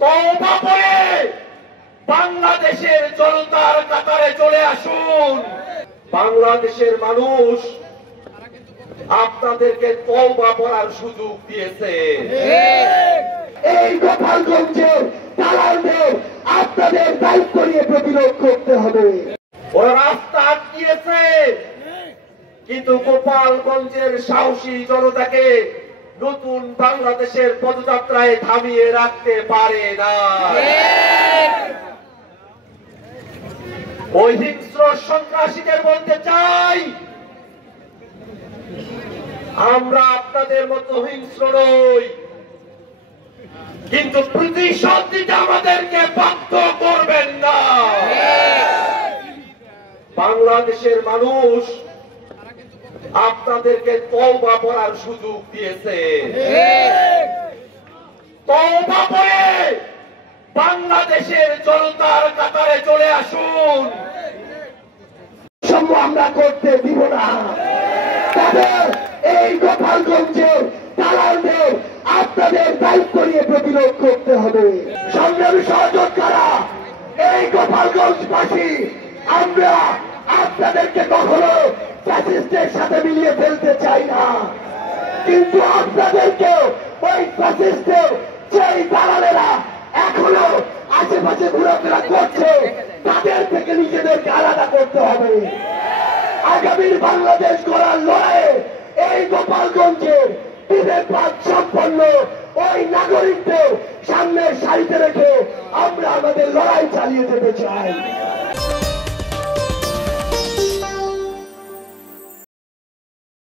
তওবা করে বাংলাদেশের জনতার কাতারে চলে আসুন। বাংলাদেশের মানুষ আপনাদেরকে তওবা করার সুযোগ দিয়েছে। এই গোপালগঞ্জের দালালদের আপনাদের দায়িত্ব নিয়ে প্রতিরোধ করতে হবে। ওরা রাস্তা আটকিয়েছে, কিন্তু গোপালগঞ্জের সাহসী জনতাকে নতুন বাংলাদেশের পদযাত্রায় থামিয়ে রাখতে পারে না। ওই হিংস্র সন্ত্রাসীদের বলতে চাই, আমরা আপনাদের মতো হিংস্র নই, কিন্তু প্রতিশোধ দিতে আমাদেরকে বাধ্য করবেন না। বাংলাদেশের মানুষ আপনাদেরকে তওবা করার সুযোগ দিয়েছে। তওবা করে বাংলাদেশের জনতার কাতারে চলে আসুন। আমরা করতে দিব না। তবে এই গোপালগঞ্জের দালালদের আপনাদের দায়িত্ব নিয়ে প্রতিরোধ করতে হবে। সংগ্রামী সহযোদ্ধারা, এই গোপালগঞ্জবাসী আমরা আপনাদেরকে কখনো ফ্যাসিস্টের সাথে মিলিয়ে ফেলতে চাই না, কিন্তু আপনাদেরকে ওই ফ্যাসিস্টের যেই দালালেরা এখনো আশেপাশে ঘোরাফেরা করছে তাদের থেকে নিজেদেরকে আলাদা করতে হবে। আগামীর বাংলাদেশ গড়ার লড়াইয়ে এই গোপালগঞ্জের বিবেকবাদ সম্পন্ন ওই নাগরিকদের সামনের সারিতে রেখে আমরা আমাদের লড়াই চালিয়ে যেতে চাই।